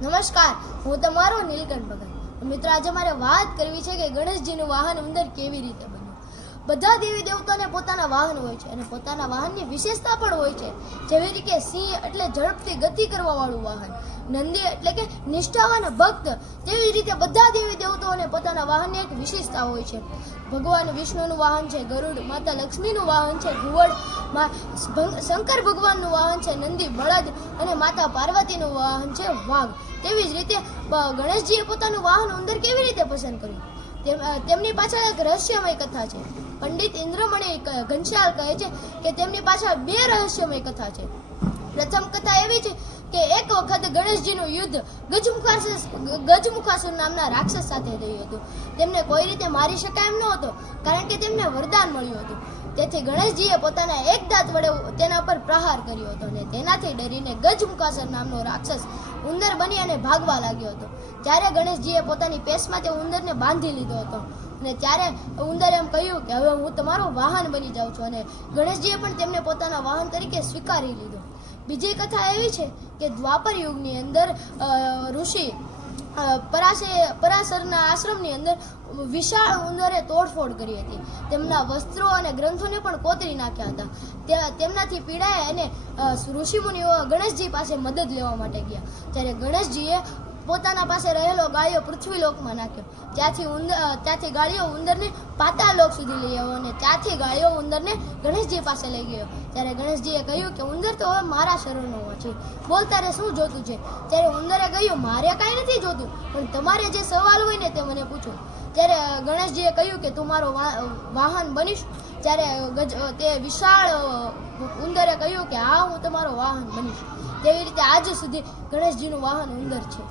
નમસ્કાર, હું તમારો નીલકંઠ ભગત. મિત્રો, આજે મારે વાત કરવી છે કે ગણેશજીનું વાહન ઉંદર કેવી રીતે બન્યું. બધા દેવી દેવતાને પોતાના વાહન હોય છે અને પોતાના વાહનની વિશેષતા પણ હોય છે. જેવી રીતે સિંહ એટલે ઝડપથી ગતિ કરવા વાળું વાહન, નંદી એટલે કે નિષ્ઠાવાન ભક્ત. તેવી રીતે બધા દેવી દેવતાઓને પોતાના વાહનની એક વિશેષતા હોય છે. ભગવાન વિષ્ણુનું વાહન છે ગરુડ, માતા લક્ષ્મીનું વાહન છે ઘુવડ, શંકર ભગવાનનું વાહન છે નંદી બળદ અને માતા પાર્વતીનું વાહન છે વાઘ. તેવી જ રીતે ગણેશજીએ પોતાનું વાહન ઉંદર કેવી રીતે પસંદ કર્યું, તેમની પાછળ એક રહસ્યમય કથા છે. પંડિત ઇન્દ્રમણી ઘનશ્યાલ કહે છે કે તેમની પાછળ બે રહસ્યમય કથા છે. પ્રથમ કથા એવી છે કે એક વખત ગણેશજીનું યુદ્ધ ગજમુખાસુર નામના રાક્ષસ સાથે થયું હતું. તેમને કોઈ રીતે મારી શકાય એમ ન હતો, કારણ કે તેમને વરદાન મળ્યું હતું. તેથી ગણેશજીએ પોતાના એક દાંત વડે તેના પર પ્રહાર કર્યો હતો અને તેનાથી ડરીને ગજમુખાસુર નામનો રાક્ષસ ઉંદર બની અને ભાગવા લાગ્યો હતો. જ્યારે ગણેશજીએ પોતાની પેશમાં તે ઉંદરને બાંધી લીધો હતો અને ત્યારે ઉંદરે એમ કહ્યું કે હવે હું તમારો વાહન બની જાઉં છું, અને ગણેશજીએ પણ તેમને પોતાના વાહન તરીકે સ્વીકારી લીધો. બીજી કથા એવી છે કે દ્વાપર યુગની અંદર ઋષિ પરાશરના આશ્રમની અંદર વિશાળ ઉંદરે તોડફોડ કરી હતી. તેમના વસ્ત્રો અને ગ્રંથોને પણ કોતરી નાખ્યા હતા. તેમનાથી પીડાયા અને ઋષિમુનિઓ ગણેશજી પાસે મદદ લેવા માટે ગયા. ત્યારે ગણેશજીએ પોતાના પાસે રહેલો ગાળિયો પૃથ્વીલોકમાં નાખ્યો. ત્યાંથી ગાળિયો ઉંદરને પાતાળલોક સુધી લઈ આવ્યો અને ત્યાંથી ગાળિયો ઉંદરને ગણેશજી પાસે લઈ ગયો. ત્યારે ગણેશજીએ કહ્યું કે ઉંદર તો હવે મારા શરણનો છે, બોલ તારે શું જોતું છે. ત્યારે ઉંદરે કહ્યું મારે કાંઈ નથી જોતું, પણ તમારે જે સવાલ હોય ને તે મને પૂછો. ત્યારે ગણેશજીએ કહ્યું કે તું મારો વાહન બનીશ. ત્યારે તે વિશાળ ઉંદરે કહ્યું કે હા, હું તમારો વાહન બનીશ. તેવી રીતે આજ સુધી ગણેશજીનું વાહન ઉંદર છે.